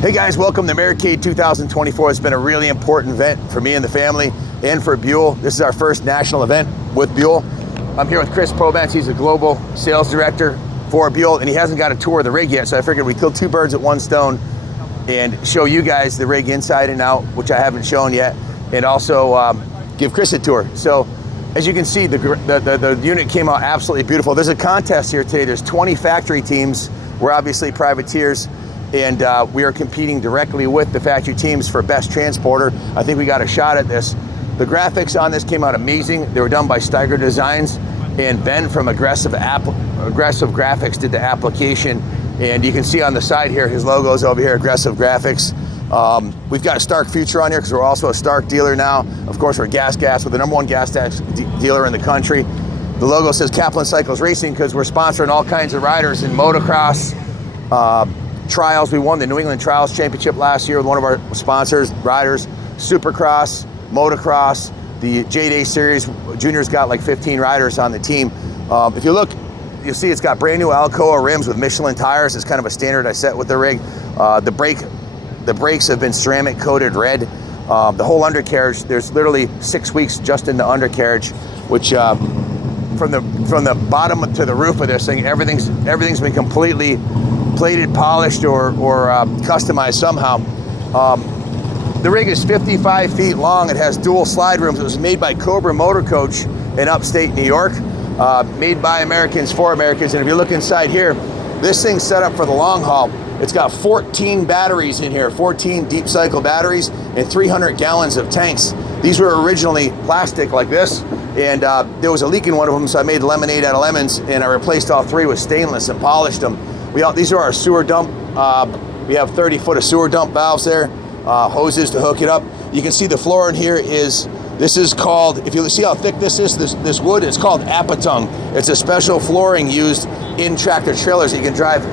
Hey guys, welcome to Americade 2024. It's been a really important event for me and the family and for Buell. This is our first national event with Buell. I'm here with Chris Probence. He's a global sales director for Buell, and he hasn't got a tour of the rig yet, so I figured we'd kill two birds with one stone and show you guys the rig inside and out, which I haven't shown yet, and also give Chris a tour. So as you can see, the unit came out absolutely beautiful. There's a contest here today. There's 20 factory teams. We're obviously privateers, and we are competing directly with the factory teams for best transporter. I think we got a shot at this. The graphics on this came out amazing. They were done by Steiger Designs, and Ben from Aggressive Graphics did the application. And you can see on the side here, his logo's over here, Aggressive Graphics. We've got a Stark Future on here because we're also a Stark dealer now. Of course, we're Gas. We're the #1 gas dealer in the country. The logo says Kaplan Cycles Racing because we're sponsoring all kinds of riders in motocross, trials. We won the New England Trials Championship last year with one of our sponsors, riders, Supercross, motocross, the J-Day Series. Junior's got like 15 riders on the team. If you look, you'll see it's got brand new Alcoa rims with Michelin tires. It's kind of a standard I set with the rig. The brakes have been ceramic coated red. The whole undercarriage, there's literally 6 weeks just in the undercarriage, which from the bottom to the roof of this thing, everything's been completely plated, polished, or customized somehow. The rig is 55 feet long. It has dual slide rooms. It was made by Cobra Motor Coach in upstate New York, made by Americans for Americans. And if you look inside here, this thing's set up for the long haul. It's got 14 batteries in here, 14 deep cycle batteries, and 300 gallons of tanks. These were originally plastic like this, and there was a leak in one of them, so I made lemonade out of lemons, and I replaced all three with stainless and polished them. These are our sewer dump. We have 30 foot of sewer dump valves there, hoses to hook it up. You can see the floor in here this is called, if you see how thick this is, this wood, it's called Apatung. It's a special flooring used in tractor trailers that you can drive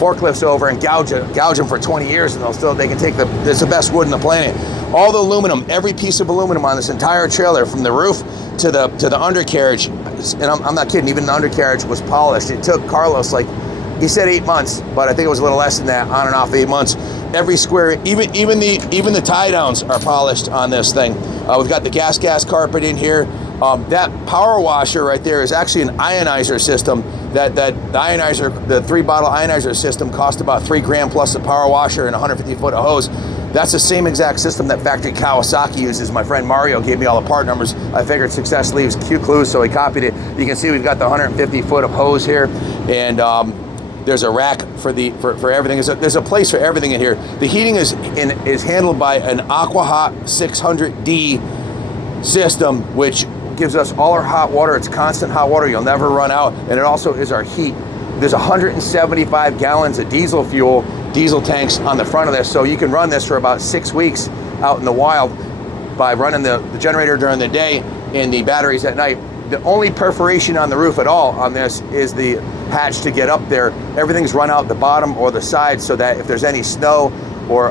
forklifts over and gouge them for 20 years, and they can take it's the best wood in the planet. All the aluminum, every piece of aluminum on this entire trailer, from the roof to the undercarriage, and I'm not kidding, even the undercarriage was polished. It took Carlos, like, he said 8 months, but I think it was a little less than that, on and off 8 months. Every square, even the tie downs are polished on this thing. We've got the gas carpet in here. That power washer right there is actually an ionizer system. The ionizer, the 3-bottle ionizer system, cost about $3 grand plus a power washer and 150 foot of hose. That's the same exact system that factory Kawasaki uses. My friend Mario gave me all the part numbers. I figured success leaves clues, so he copied it. You can see we've got the 150 foot of hose here, and there's a rack for everything. There's a place for everything in here. The heating is handled by an AquaHot 600D system, which gives us all our hot water. It's constant hot water. You'll never run out. And it also is our heat. There's 175 gallons of diesel fuel, diesel tanks on the front of this. So you can run this for about 6 weeks out in the wild by running the generator during the day and the batteries at night. The only perforation on the roof at all on this is the hatch to get up there. Everything's run out the bottom or the side, so that if there's any snow or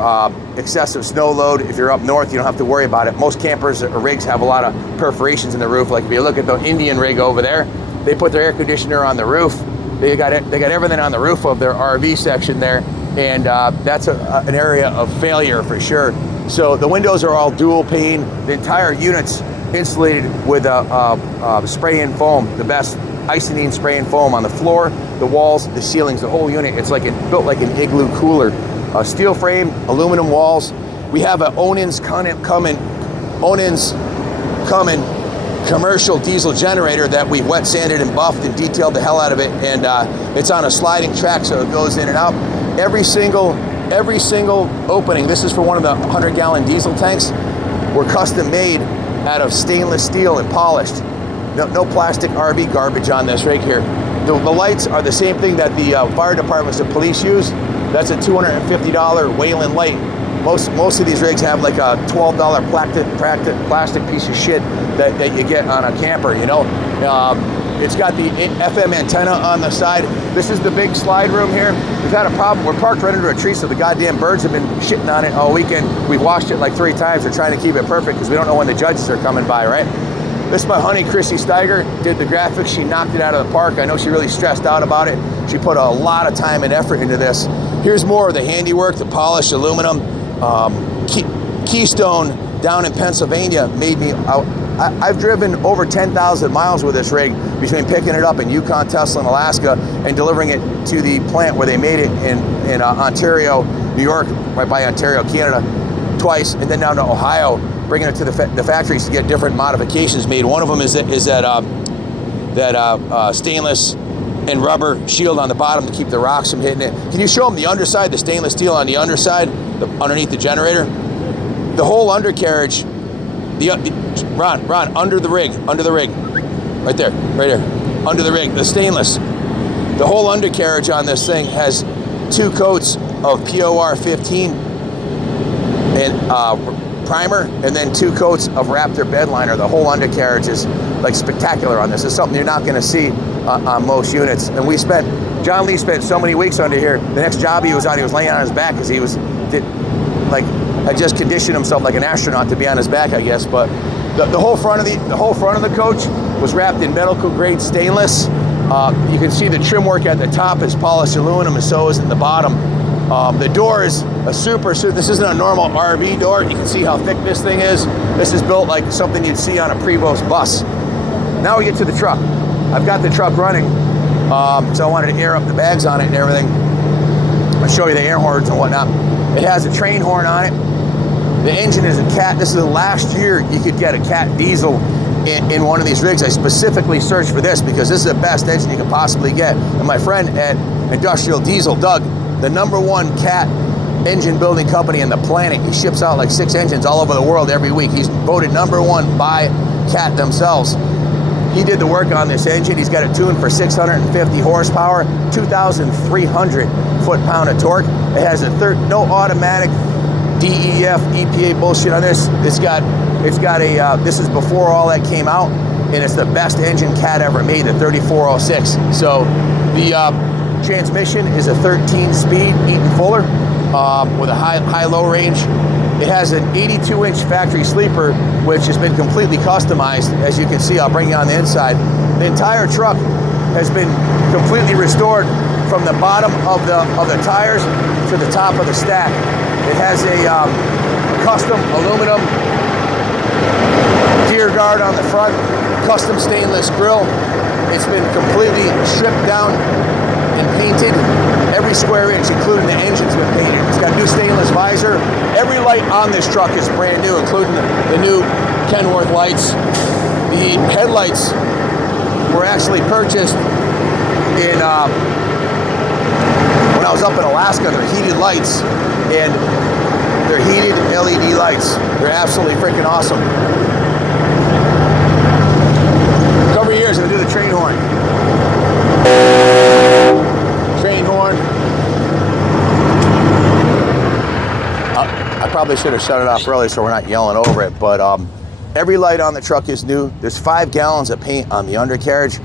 excessive snow load, if you're up north, you don't have to worry about it. Most campers or rigs have a lot of perforations in the roof. Like if you look at the Indian rig over there, they put their air conditioner on the roof. They got everything on the roof of their RV section there, and that's an area of failure for sure. So the windows are all dual pane. The entire unit's insulated with a spray-in foam, the best Icynene spray-in foam on the floor, the walls, the ceilings, the whole unit. It's built like an igloo cooler. Steel frame, aluminum walls. We have an Onins Cummins commercial diesel generator that we've wet sanded and buffed and detailed the hell out of it, and it's on a sliding track, so it goes in and out. Every single opening. This is for one of the 100-gallon diesel tanks. Were custom made out of stainless steel and polished. No plastic RV garbage on this rig here. The lights are the same thing that the fire departments and police use. That's a $250 Wayland light. Most of these rigs have like a $12 plastic piece of shit that you get on a camper, you know. It's got the FM antenna on the side. This is the big slide room here. We've had a problem. We're parked right under a tree, so the goddamn birds have been shitting on it all weekend. We've washed it like 3 times. We're trying to keep it perfect because we don't know when the judges are coming by, right? This is my honey, Chrissy Steiger, did the graphics. She knocked it out of the park. I know she really stressed out about it. She put a lot of time and effort into this. Here's more of the handiwork, the polished aluminum. Keystone down in Pennsylvania made me out. I've driven over 10,000 miles with this rig between picking it up in Yukon, Tesla, and Alaska and delivering it to the plant where they made it in Ontario, New York, right by Ontario, Canada, twice, and then down to Ohio, bringing it to the factories to get different modifications made. One of them is that stainless and rubber shield on the bottom to keep the rocks from hitting it. Can you show them the underside, the stainless steel on the underside, underneath the generator? The whole undercarriage, Ron, under the rig, right there, under the rig, the stainless. The whole undercarriage on this thing has 2 coats of POR 15 and primer, and then 2 coats of Raptor bed liner. The whole undercarriage is like spectacular on this. It's something you're not going to see on most units. And John Lee spent so many weeks under here. The next job he was on, he was laying on his back because had just conditioned himself like an astronaut to be on his back, I guess. But the whole front of the coach was wrapped in medical grade stainless. You can see the trim work at the top is polished aluminum, and so is at the bottom. The door is this isn't a normal RV door. You can see how thick this thing is. This is built like something you'd see on a Prevost bus. Now we get to the truck. I've got the truck running, so I wanted to air up the bags on it and everything. I'll show you the air horns and whatnot. It has a train horn on it. The engine is a Cat. This is the last year you could get a Cat diesel in one of these rigs. I specifically searched for this because this is the best engine you could possibly get. And my friend at Industrial Diesel, Doug, the #1 Cat engine building company in the planet. He ships out like 6 engines all over the world every week. He's voted #1 by Cat themselves. He did the work on this engine. He's got it tuned for 650 horsepower, 2,300 foot-pound of torque. It has no automatic DEF, EPA bullshit on this. This is before all that came out, and it's the best engine Cat ever made, the 3406. So the transmission is a 13-speed Eaton Fuller with a high-low range. It has an 82-inch factory sleeper, which has been completely customized. As you can see, I'll bring you on the inside. The entire truck has been completely restored from the bottom of the tires to the top of the stack. It has a custom aluminum gear guard on the front, custom stainless grille. It's been completely stripped down and painted. Every square inch, including the engine's been painted. It's got new stainless visor. Every light on this truck is brand new, including the new Kenworth lights. The headlights were actually purchased when I was up in Alaska. They're heated lights, and they're heated LED lights. They're absolutely freaking awesome. Over here is going to do the train horn. Train horn. I probably should have shut it off early so we're not yelling over it, but every light on the truck is new. There's 5 gallons of paint on the undercarriage.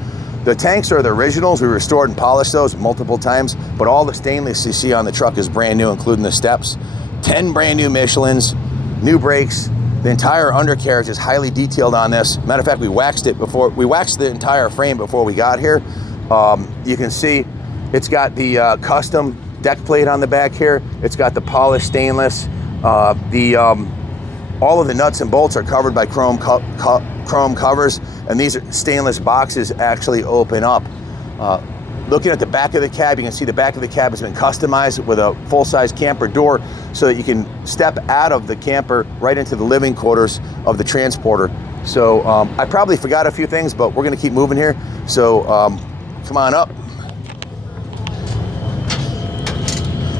The tanks are the originals. We restored and polished those multiple times, but all the stainless you see on the truck is brand new, including the steps. 10 brand new Michelins, new brakes. The entire undercarriage is highly detailed on this. Matter of fact, we waxed the entire frame before we got here. You can see it's got the custom deck plate on the back here. It's got the polished stainless. All of the nuts and bolts are covered by chrome covers, and these stainless boxes actually open up. Looking at the back of the cab, you can see the back of the cab has been customized with a full-size camper door so that you can step out of the camper right into the living quarters of the transporter. So I probably forgot a few things, but we're gonna keep moving here. So come on up.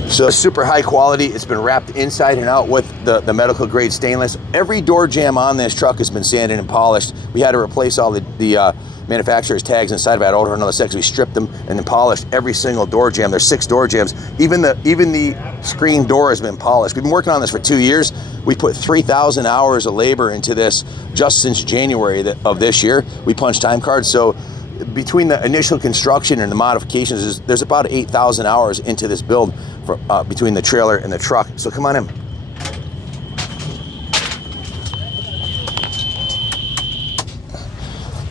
So it's super high quality. It's been wrapped inside and out with the medical grade stainless. Every door jamb on this truck has been sanded and polished. We had to replace all the manufacturer's tags inside of it. I ordered another set because we stripped them and then polished every single door jamb. There's 6 door jambs. Even the screen door has been polished. We've been working on this for 2 years. We put 3,000 hours of labor into this just since January of this year. We punched time cards. So between the initial construction and the modifications, there's about 8,000 hours into this build between the trailer and the truck. So come on in.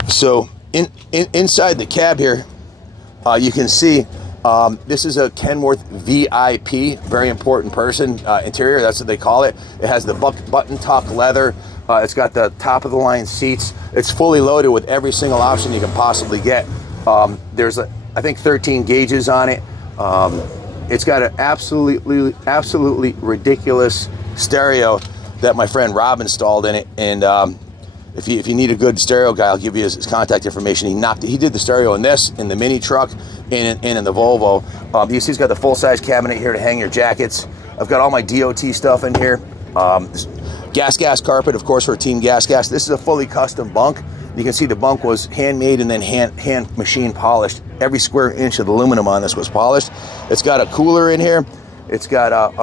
So inside the cab here, you can see This is a Kenworth VIP, very important person interior. That's what they call it. It has the button top leather. It's got the top of the line seats. It's fully loaded with every single option you can possibly get. There's I think 13 gauges on it. It's got an absolutely ridiculous stereo that my friend Rob installed in it. And if you need a good stereo guy, I'll give you his contact information. He did the stereo in this, in the mini truck, and in the Volvo. You see he's got the full-size cabinet here to hang your jackets. I've got all my DOT stuff in here. Gas carpet, of course, for Team Gas. This is a fully custom bunk. You can see the bunk was handmade and then hand machine polished. Every square inch of the aluminum on this was polished. It's got a cooler in here. It's got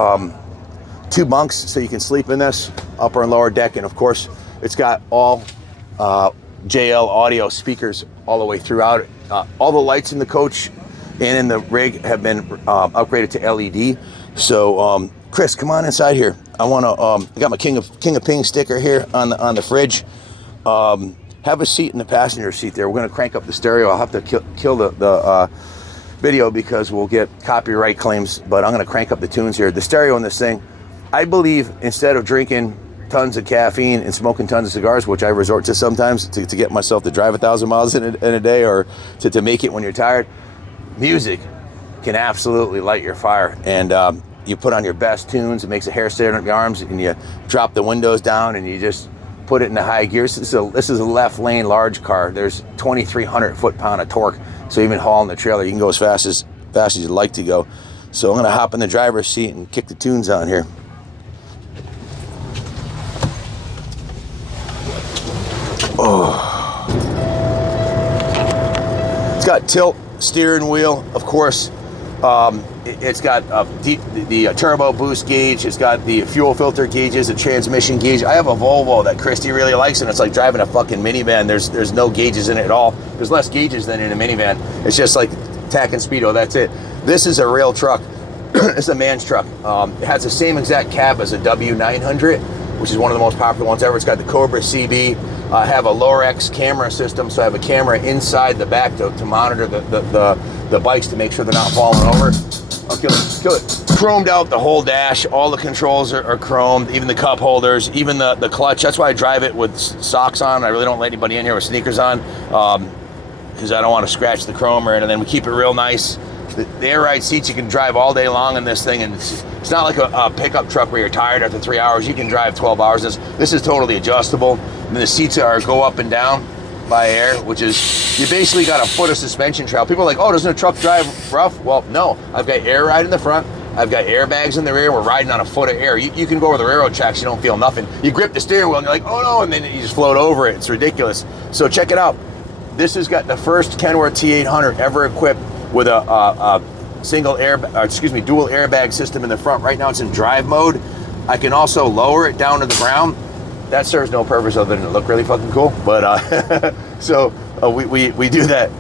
2 bunks so you can sleep in this, upper and lower deck, and of course it's got all JL audio speakers all the way throughout it. All the lights in the coach and in the rig have been upgraded to LED. So Chris, come on inside here. I want to. I got my King of Ping sticker here on the fridge. Have a seat in the passenger seat there. We're going to crank up the stereo. I'll have to kill the video because we'll get copyright claims. But I'm going to crank up the tunes here. The stereo in this thing, I believe, instead of drinking tons of caffeine and smoking tons of cigars, which I resort to sometimes to get myself to drive 1,000 miles in a day, or to make it when you're tired, music can absolutely light your fire. And you put on your best tunes, it makes the hair stand up your arms, and you drop the windows down and you just put it in the high gears. This is a left lane large car. There's 2,300 foot-pound of torque, so even hauling the trailer, you can go as fast as you'd like to go. So I'm gonna hop in the driver's seat and kick the tunes on here. Oh. It's got tilt steering wheel, of course. It's got the turbo boost gauge. It's got the fuel filter gauges, the transmission gauge. I have a Volvo that Christy really likes, and it's like driving a fucking minivan. There's no gauges in it at all. There's less gauges than in a minivan. It's just like tack and speedo, that's it. This is a real truck. It's a man's truck. It has the same exact cab as a W900, which is one of the most popular ones ever. It's got the Cobra CB. I have a Lorex camera system, so I have a camera inside the back to monitor the bikes to make sure they're not falling over. I'll kill it. Chromed out the whole dash. All the controls are chromed, even the cup holders, even the clutch. That's why I drive it with socks on. I really don't let anybody in here with sneakers on because I don't want to scratch the chrome or anything. And then we keep it real nice. The air ride seats, you can drive all day long in this thing, and it's not like a pickup truck where you're tired after 3 hours. You can drive 12 hours. This is totally adjustable. And the seats go up and down by air, which is, you basically got a foot of suspension travel. People are like, oh, doesn't a truck drive rough? Well, no. I've got air ride in the front. I've got airbags in the rear. We're riding on a foot of air. You can go over the railroad tracks, you don't feel nothing. You grip the steering wheel and you're like, oh no, and then you just float over it. It's ridiculous. So check it out. This has got the first Kenworth T800 ever equipped with a dual airbag system in the front. Right now it's in drive mode. I can also lower it down to the ground. That serves no purpose other than to look really fucking cool. But we do that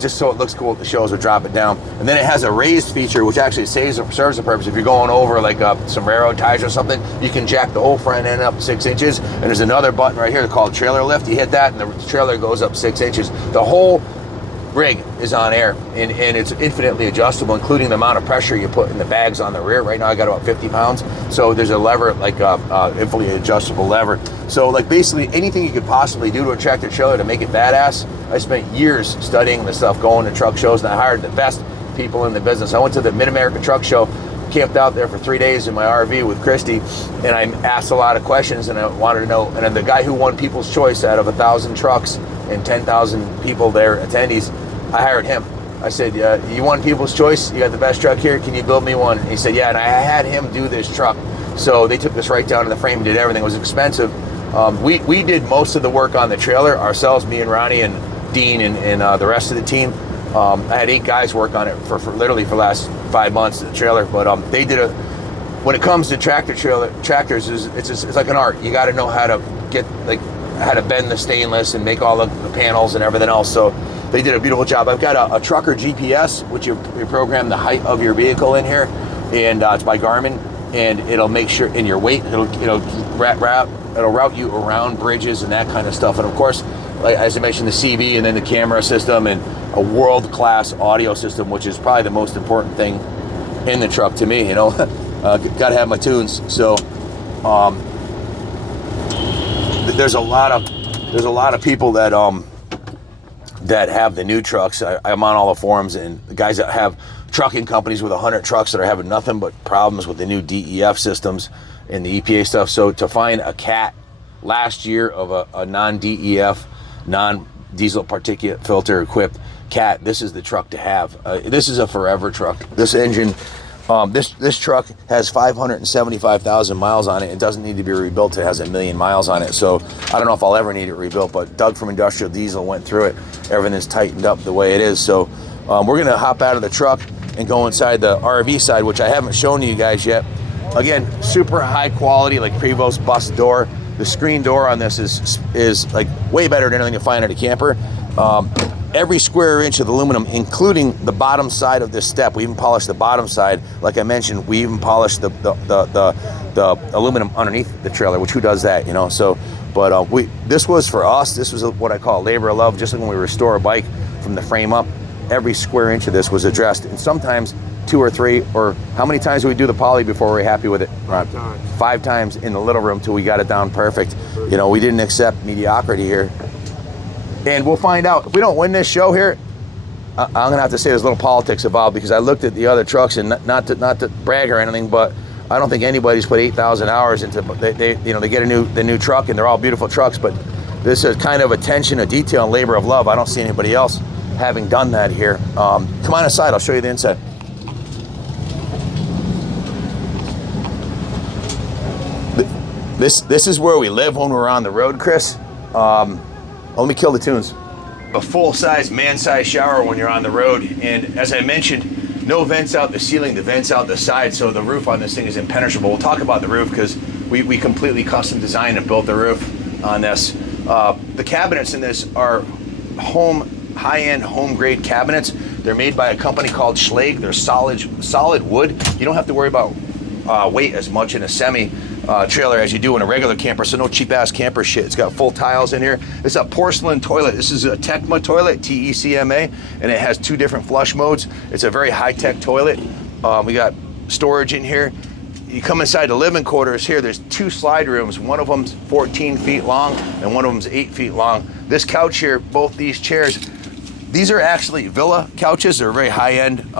just so it looks cool at the shows. We drop it down, and then it has a raised feature which actually serves the purpose. If you're going over like some railroad ties or something, you can jack the whole front end up 6 inches. And there's another button right here called trailer lift. You hit that, and the trailer goes up 6 inches. The whole rig is on air, and it's infinitely adjustable, including the amount of pressure you put in the bags on the rear. Right now I got about 50 pounds, so there's a lever, like infinitely adjustable lever. So like basically anything you could possibly do to a tractor trailer to make it badass. I spent years studying this stuff, going to truck shows, and I hired the best people in the business. I went to the Mid-America Truck Show, camped out there for 3 days in my RV with Christy, and I asked a lot of questions, and I wanted to know. And then the guy who won People's Choice out of 1,000 trucks and 10,000 people there, attendees, I hired him. I said, you won People's Choice? You got the best truck here? Can you build me one? And he said, yeah, and I had him do this truck. So they took this right down to the frame, did everything. It was expensive. We did most of the work on the trailer ourselves, me and Ronnie and Dean and the rest of the team. I had 8 guys work on it for literally for the last 5 months, the trailer. But they did when it comes to tractors, it's like an art. You got to know how to how to bend the stainless and make all the panels and everything else. So they did a beautiful job. I've got a trucker GPS, which you program the height of your vehicle in here, and it's by Garmin, and it'll make sure in your weight, it'll route you around bridges and that kind of stuff. And of course, like, as I mentioned, the CV and then the camera system and a world-class audio system, which is probably the most important thing in the truck to me, you know. Gotta have my tunes. So there's a lot of people that that have the new trucks. I'm on all the forums, and the guys that have trucking companies with 100 trucks that are having nothing but problems with the new DEF systems and the EPA stuff. So to find a cat last year of a non-DEF, non-diesel particulate filter equipped cat, this is the truck to have. This is a forever truck. This engine, this truck has 575,000 miles on it. It doesn't need to be rebuilt. It has 1 million miles on it. So I don't know if I'll ever need it rebuilt, but Doug from Industrial Diesel went through it. Everything's tightened up the way it is. So we're gonna hop out of the truck and go inside the RV side, which I haven't shown you guys yet. Again, super high quality, like Prevost bus door. The screen door on this is like way better than anything you find at a camper. Every square inch of aluminum, including the bottom side of this step. We even polished the bottom side. Like I mentioned, we even polished the aluminum underneath the trailer, which who does that, you know? So, but this was for us. This was what I call a labor of love. Just like when we restore a bike from the frame up, every square inch of this was addressed. And sometimes 2 or 3, or how many times do we do the poly before we're happy with it? 5 times. 5 times in the little room till we got it down perfect. You know, we didn't accept mediocrity here. And we'll find out. If we don't win this show here, I'm gonna have to say there's a little politics involved, because I looked at the other trucks, and not to brag or anything, but I don't think anybody's put 8,000 hours into. They get the new truck, and they're all beautiful trucks, but this is kind of attention, a detail, and labor of love. I don't see anybody else having done that here. Come on inside. I'll show you the inside. This is where we live when we're on the road, Chris. Let me kill the tunes. A full-size, man-size shower when you're on the road. And as I mentioned, no vents out the ceiling, the vents out the side, so the roof on this thing is impenetrable. We'll talk about the roof, because we completely custom designed and built the roof on this. The cabinets in this are high-end, home-grade cabinets. They're made by a company called Schlage. They're solid wood. You don't have to worry about weight as much in a semi trailer as you do in a regular camper, so no cheap-ass camper shit. It's got full tiles in here. It's a porcelain toilet. This is a Tecma toilet, T-E-C-M-A, and it has 2 different flush modes. It's a very high-tech toilet. We got storage in here. You come inside the living quarters here, there's 2 slide rooms. One of them's 14 feet long, and one of them's 8 feet long. This couch here, both these chairs, these are actually Villa couches. They're very high-end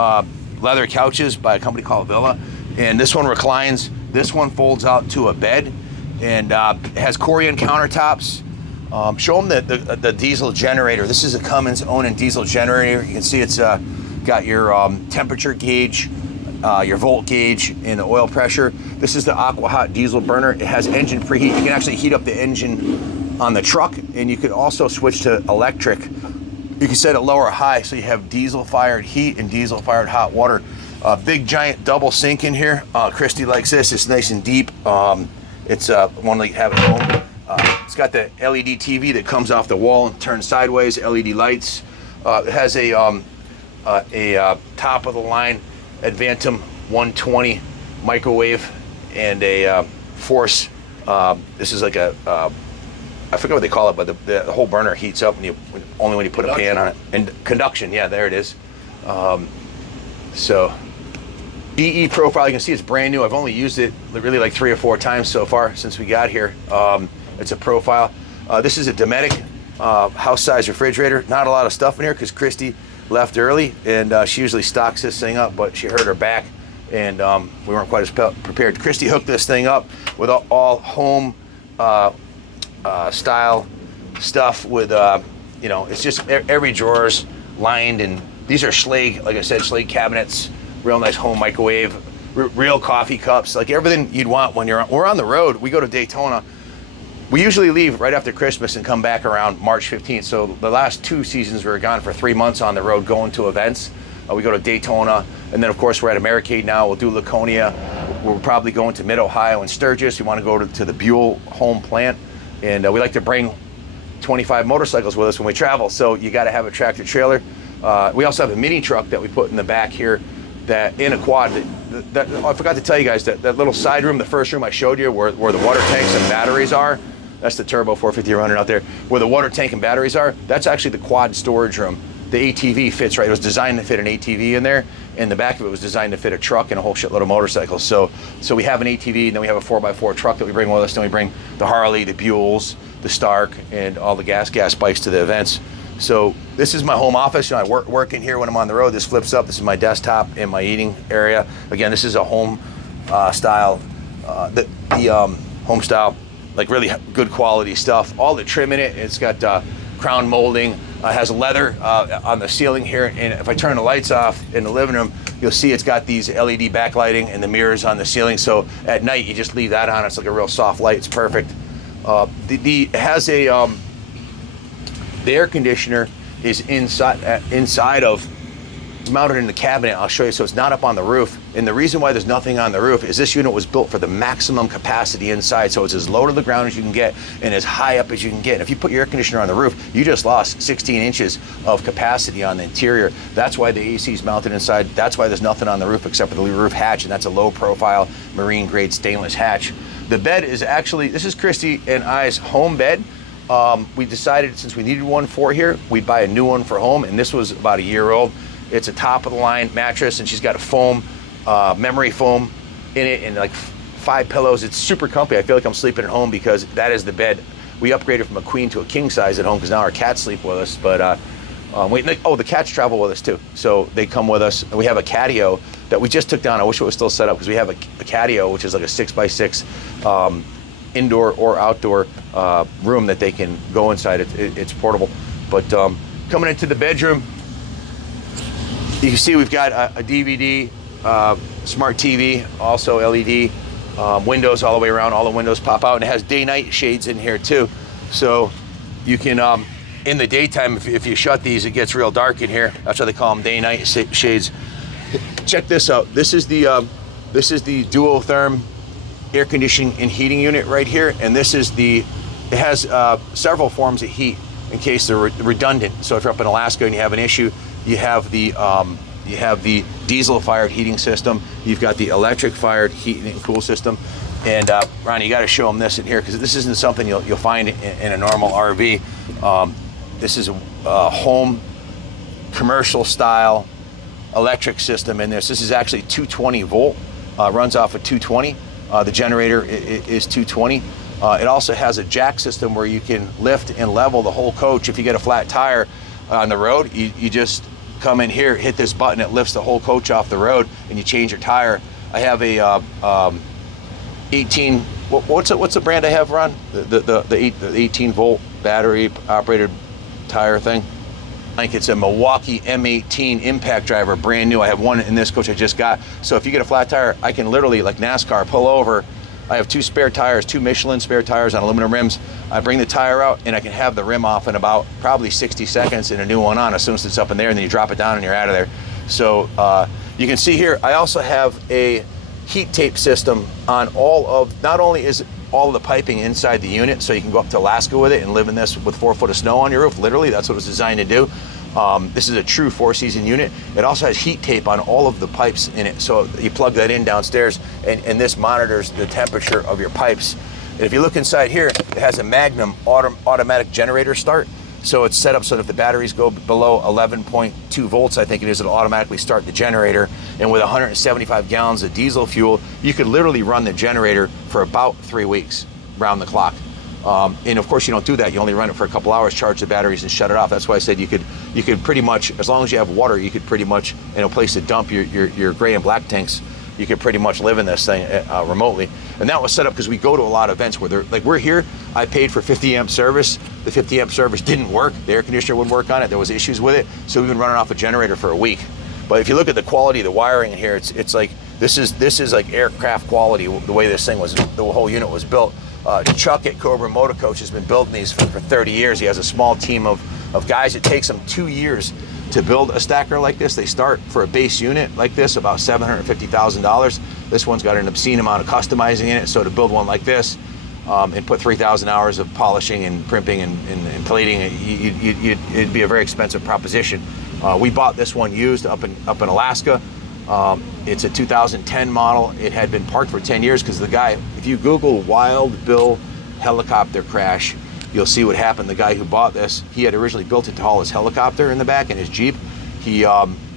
leather couches by a company called Villa, and this one reclines. This one folds out to a bed, and it has Corian countertops. Show them the diesel generator. This is a Cummins Onan diesel generator. You can see it's got your temperature gauge, your volt gauge, and the oil pressure. This is the Aqua Hot diesel burner. It has engine preheat. You can actually heat up the engine on the truck, and you could also switch to electric. You can set it low or high, so you have diesel-fired heat and diesel-fired hot water. Big giant double sink in here. Christy likes this. It's nice and deep. It's one that you have at home. It's got the LED TV that comes off the wall and turns sideways. LED lights. It has a top of the line Advantum 120 microwave and a Force. This is like a I forget what they call it, but the whole burner heats up only when you put a pan on it. And conduction, yeah, there it is. So. DE profile, you can see it's brand new. I've only used it really like 3 or 4 times so far since we got here. It's a profile. This is a Dometic house-size refrigerator. Not a lot of stuff in here because Christy left early, and she usually stocks this thing up, but she hurt her back, and we weren't quite as prepared. Christy hooked this thing up with all home style stuff with, it's just every drawer's lined, and these are Schlage, like I said, Schlage cabinets. Real nice home microwave, real coffee cups, like everything you'd want when we're on the road. We go to Daytona. We usually leave right after Christmas and come back around March 15th. So the last 2 seasons we were gone for 3 months on the road going to events. We go to Daytona, and then of course we're at Americade now. We'll do Laconia. We're probably going to Mid-Ohio and Sturgis. We want to go to the Buell home plant, and we like to bring 25 motorcycles with us when we travel. So you got to have a tractor trailer. We also have a mini truck that we put in the back here. That in a quad, I forgot to tell you guys that little side room, the first room I showed you where the water tanks and batteries are, That's the turbo 450 running out there. Where the water tank and batteries are, that's actually the quad storage room. The ATV fits right. It was designed to fit an ATV in there, and the back of it was designed to fit a truck and a whole shitload of motorcycles. So we have an ATV, and then we have a 4x4 truck that we bring with us. Then we bring the Harley, the Buells, the Stark, and all the gas bikes to the events. So this is my home office. You know, I work in here when I'm on the road. This flips up. This is my desktop and my eating area. Again, this is a home style, home style, like really good quality stuff. All the trim in it. It's got crown molding. Has leather on the ceiling here. And if I turn the lights off in the living room, you'll see it's got these LED backlighting and the mirrors on the ceiling. So at night, you just leave that on. It's like a real soft light. It's perfect. It has a the air conditioner is inside of, mounted in the cabinet. I'll show you. So it's not up on the roof. And the reason why there's nothing on the roof is this unit was built for the maximum capacity inside. So it's as low to the ground as you can get and as high up as you can get. And if you put your air conditioner on the roof, you just lost 16 inches of capacity on the interior. That's why the AC is mounted inside. That's why there's nothing on the roof except for the roof hatch. And that's a low profile marine grade stainless hatch. The bed is actually, this is Christy and I's home bed. We decided since we needed one for here, we'd buy a new one for home. And this was about a year old. It's a top of the line mattress, and she's got a foam, memory foam in it, and like 5 pillows. It's super comfy. I feel like I'm sleeping at home because that is the bed. We upgraded from a queen to a king size at home because now our cats sleep with us. But the cats travel with us too, so they come with us. And we have a catio that we just took down. I wish it was still set up because we have a catio, which is like a 6x6 indoor or outdoor room that they can go inside. It's portable. But coming into the bedroom, you can see we've got a DVD, smart TV, also LED, windows all the way around. All the windows pop out, and it has day-night shades in here too. So you can, in the daytime, if you shut these, it gets real dark in here. That's why they call them day-night shades. Check this out. This is the dual therm air conditioning and heating unit right here, and it has several forms of heat in case they're redundant. So if you're up in Alaska and you have an issue, you have the diesel-fired heating system. You've got the electric-fired heating and cool system. And Ronnie, you got to show them this in here because this isn't something you'll find in a normal RV. This is a home commercial-style electric system in this. This is actually 220 volt. Runs off of 220. The generator is 220. It also has a jack system where you can lift and level the whole coach. If you get a flat tire on the road, you just come in here, hit this button, it lifts the whole coach off the road, and you change your tire. I have a 18. What's the brand I have, Ron? The 18 volt battery operated tire thing. I think it's a Milwaukee M18 impact driver, brand new. I have one in this coach I just got. So if you get a flat tire, I can literally, like NASCAR, pull over. I have 2 spare tires, 2 Michelin spare tires on aluminum rims. I bring the tire out and I can have the rim off in about probably 60 seconds and a new one on as soon as it's up in there, and then you drop it down and you're out of there. So you can see here, I also have a heat tape system on not only is all of the piping inside the unit, so you can go up to Alaska with it and live in this with 4 foot of snow on your roof. Literally, that's what it was designed to do. This is a true 4-season unit. It also has heat tape on all of the pipes in it. So you plug that in downstairs, and this monitors the temperature of your pipes. And if you look inside here, it has a Magnum automatic generator start. So it's set up so that if the batteries go below 11.2 volts, I think it is, it'll automatically start the generator. And with 175 gallons of diesel fuel, you could literally run the generator for about 3 weeks, round the clock. And of course you don't do that. You only run it for a couple hours, charge the batteries and shut it off. That's why I said you could pretty much, as long as you have water, you could pretty much, in a place to dump your gray and black tanks, you could pretty much live in this thing remotely. And that was set up because we go to a lot of events where we're here. I paid for 50 amp service. The 50 amp service didn't work. The air conditioner wouldn't work on it. There was issues with it. So we've been running off a generator for a week. But if you look at the quality of the wiring in here, it's like, this is like aircraft quality, the way this thing was, the whole unit was built. Chuck at Cobra Motor Coach has been building these for 30 years. He has a small team of guys. It takes them 2 years to build a stacker like this. They start for a base unit like this about $750,000. This one's got an obscene amount of customizing in it. So to build one like this and put 3,000 hours of polishing and primping and plating, it'd be a very expensive proposition. We bought this one used up in Alaska. It's a 2010 model. It had been parked for 10 years because the guy, if you Google Wild Bill helicopter crash. You'll see what happened. The guy who bought this, he had originally built it to haul his helicopter in the back in his Jeep,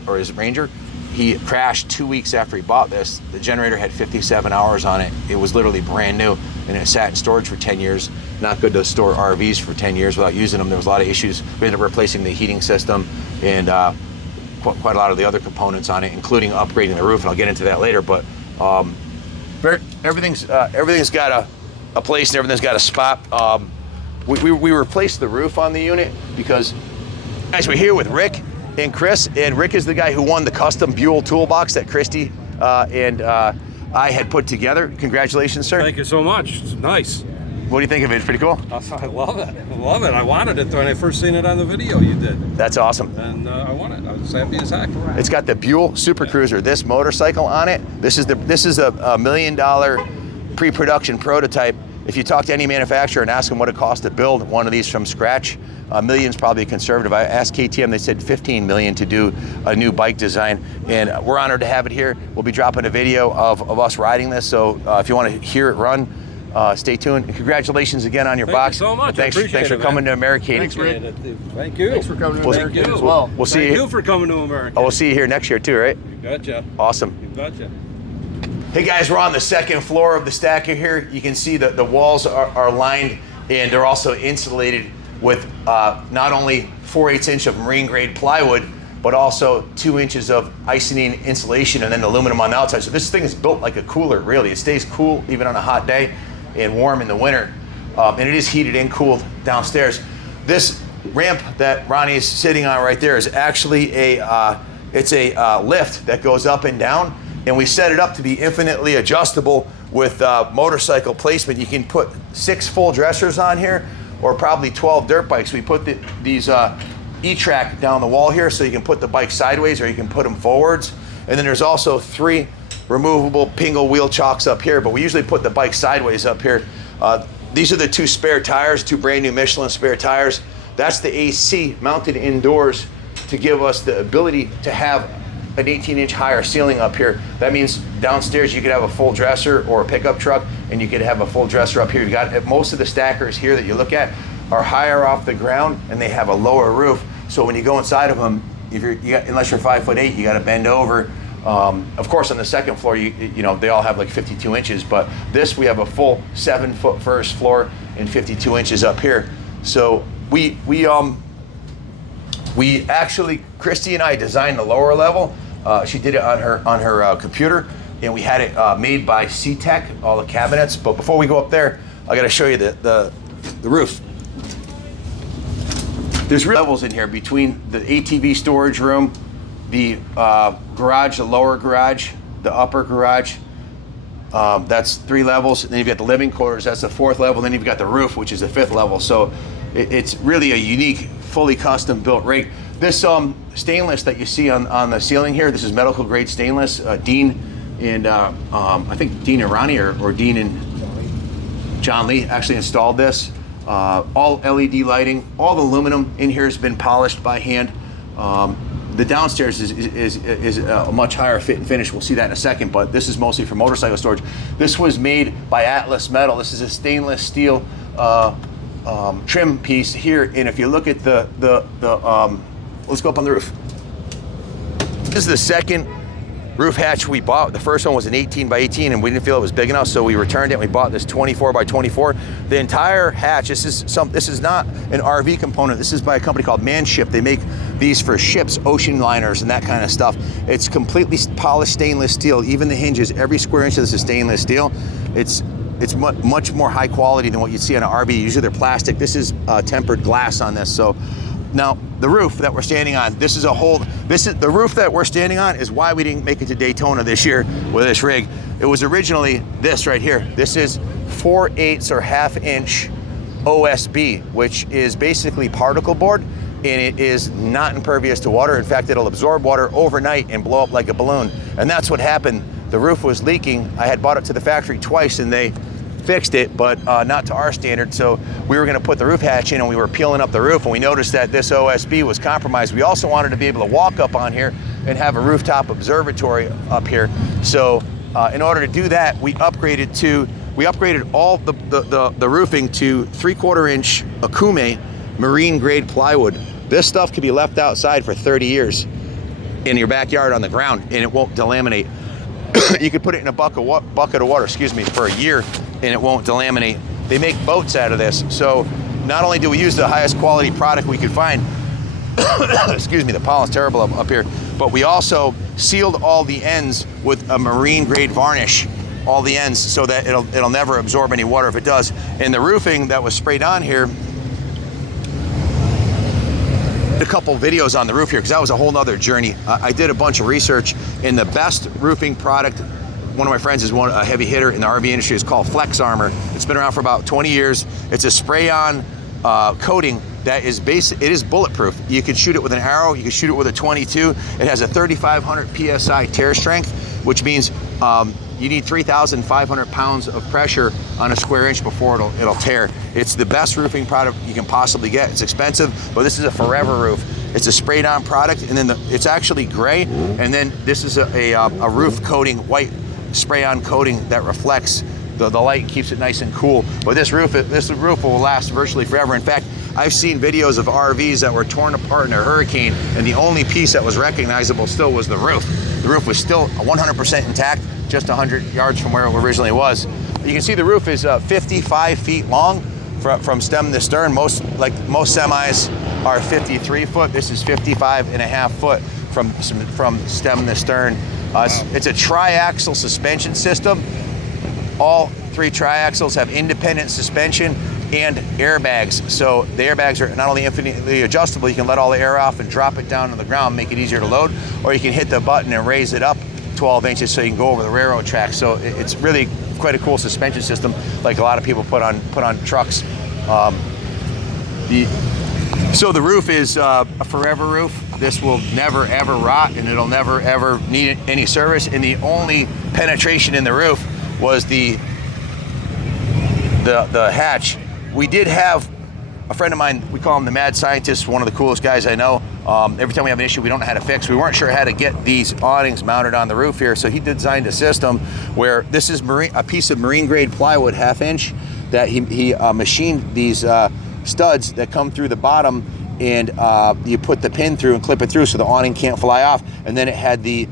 or his Ranger. He crashed 2 weeks after he bought this. The generator had 57 hours on it. It was literally brand new, and it sat in storage for 10 years. Not good to store RVs for 10 years without using them. There was a lot of issues. We ended up replacing the heating system and quite a lot of the other components on it, including upgrading the roof, and I'll get into that later. But everything's got a place and everything's got a spot. We replaced the roof on the unit because, guys, we're here with Rick and Chris, and Rick is the guy who won the custom Buell toolbox that Christy and I had put together. Congratulations, sir. Thank you so much. It's nice. What do you think of it? It's pretty cool? I love it. I love it. I wanted it when I first seen it on the video you did. That's awesome. And I want it. I was happy as heck. It's got the Buell Super Cruiser, this motorcycle on it. This is a $1 million pre-production prototype. If you talk to any manufacturer and ask them what it costs to build one of these from scratch, $1 million's probably conservative. I asked KTM, they said $15 million to do a new bike design, and we're honored to have it here. We'll be dropping a video of us riding this, so if you want to hear it run, stay tuned. And congratulations again on your box. Thank you so much. Thanks for coming to Americating. Thanks, Rick. Thank you. Thanks for coming to Americating as well. We'll see Thank you. you for coming to America. Oh, we'll see you here next year too, right? You betcha. Awesome. You betcha. Hey guys, we're on the second floor of the stacker here. You can see that the walls are lined, and they're also insulated with not only 4/8 inch of marine grade plywood, but also 2 inches of Icynene insulation and then aluminum on the outside. So this thing is built like a cooler, really. It stays cool even on a hot day and warm in the winter. And it is heated and cooled downstairs. This ramp that Ronnie's sitting on right there is actually it's a lift that goes up and down. And we set it up to be infinitely adjustable with motorcycle placement. You can put 6 full dressers on here, or probably 12 dirt bikes. We put these E-track down the wall here, so you can put the bike sideways or you can put them forwards. And then there's also 3 removable Pingle wheel chocks up here, but we usually put the bike sideways up here. These are the 2 spare tires, 2 brand new Michelin spare tires. That's the AC mounted indoors to give us the ability to have an 18-inch higher ceiling up here. That means downstairs you could have a full dresser or a pickup truck, and you could have a full dresser up here. You got most of the stackers here that you look at are higher off the ground, and they have a lower roof. So when you go inside of them, unless you're 5'8", you got to bend over. Of course, on the second floor, you know they all have like 52 inches, but this we have a full 7-foot first floor and 52 inches up here. So we actually, Christy and I designed the lower level. She did it on her computer, and we had it made by C-Tech, all the cabinets. But before we go up there, I got to show you the roof. There's levels in here between the ATV storage room, the garage, the lower garage, the upper garage. That's 3 levels. And then you've got the living quarters. That's the 4th level. Then you've got the roof, which is the 5th level. So it's really a unique, fully custom built rig. This stainless that you see on the ceiling here, this is medical grade stainless. Dean and I think Dean and Ronnie or Dean and John Lee actually installed this. All LED lighting, all the aluminum in here has been polished by hand. The downstairs is a much higher fit and finish. We'll see that in a second, but this is mostly for motorcycle storage. This was made by Atlas Metal. This is a stainless steel trim piece here, and if you look at let's go up on the roof. This is the second roof hatch we bought. The first one was an 18 by 18, and we didn't feel it was big enough, so we returned it. We bought this 24 by 24. The entire hatch. This is not an RV component. This is by a company called Manship. They make these for ships, ocean liners, and that kind of stuff. It's completely polished stainless steel. Even the hinges, every square inch of this is stainless steel. It's much more high quality than what you'd see on an RV. Usually they're plastic. This is tempered glass on this. So now the roof that we're standing on, the roof that we're standing on is why we didn't make it to Daytona this year with this rig. It was originally this right here. This is 4/8 or 1/2 inch OSB, which is basically particle board, and it is not impervious to water. In fact, it'll absorb water overnight and blow up like a balloon. And that's what happened. The roof was leaking. I had bought it to the factory twice, and they fixed it, but not to our standard. So we were gonna put the roof hatch in, and we were peeling up the roof, and we noticed that this OSB was compromised. We also wanted to be able to walk up on here and have a rooftop observatory up here. So in order to do that, we upgraded to we upgraded all the roofing to 3/4 inch Akume marine grade plywood. This stuff can be left outside for 30 years in your backyard on the ground and it won't delaminate. You could put it in a bucket of water, for a year and it won't delaminate. They make boats out of this. So not only do we use the highest quality product we could find, the pollen's terrible up here, but we also sealed all the ends with a marine grade varnish, all the ends, so that it'll never absorb any water if it does. And the roofing that was sprayed on here, a couple videos on the roof here because that was a whole nother journey. I did a bunch of research, and the best roofing product, one of my friends is a heavy hitter in the RV industry, is called Flex Armor. It's been around for about 20 years. It's a spray-on coating that is it is bulletproof. You can shoot it with an arrow, you can shoot it with a 22. It has a 3,500 PSI tear strength, which means you need 3,500 pounds of pressure on a square inch before it'll tear. It's the best roofing product you can possibly get. It's expensive, but this is a forever roof. It's a sprayed on product, and then it's actually gray, and then this is a roof coating, white spray-on coating that reflects the light and keeps it nice and cool. But this roof will last virtually forever. In fact, I've seen videos of RVs that were torn apart in a hurricane, and the only piece that was recognizable still was the roof. The roof was still 100% intact, just 100 yards from where it originally was. You can see the roof is 55 feet long from stem to stern. Most semis are 53 foot. This is 55.5 foot from stem to stern. It's a tri-axle suspension system. All 3 triaxles have independent suspension and airbags. So the airbags are not only infinitely adjustable, you can let all the air off and drop it down to the ground, make it easier to load, or you can hit the button and raise it up 12 inches so you can go over the railroad tracks. So it's really quite a cool suspension system, like a lot of people put on trucks. So the roof is a forever roof. This will never ever rot, and it'll never ever need any service. And the only penetration in the roof was the hatch. We did have a friend of mine, we call him the mad scientist, one of the coolest guys I know. Every time we have an issue we don't know how to fix, we weren't sure how to get these awnings mounted on the roof here, so he designed a system where this is a piece of marine grade plywood, 1/2 inch, that he machined these studs that come through the bottom, and you put the pin through and clip it through so the awning can't fly off. And then it had the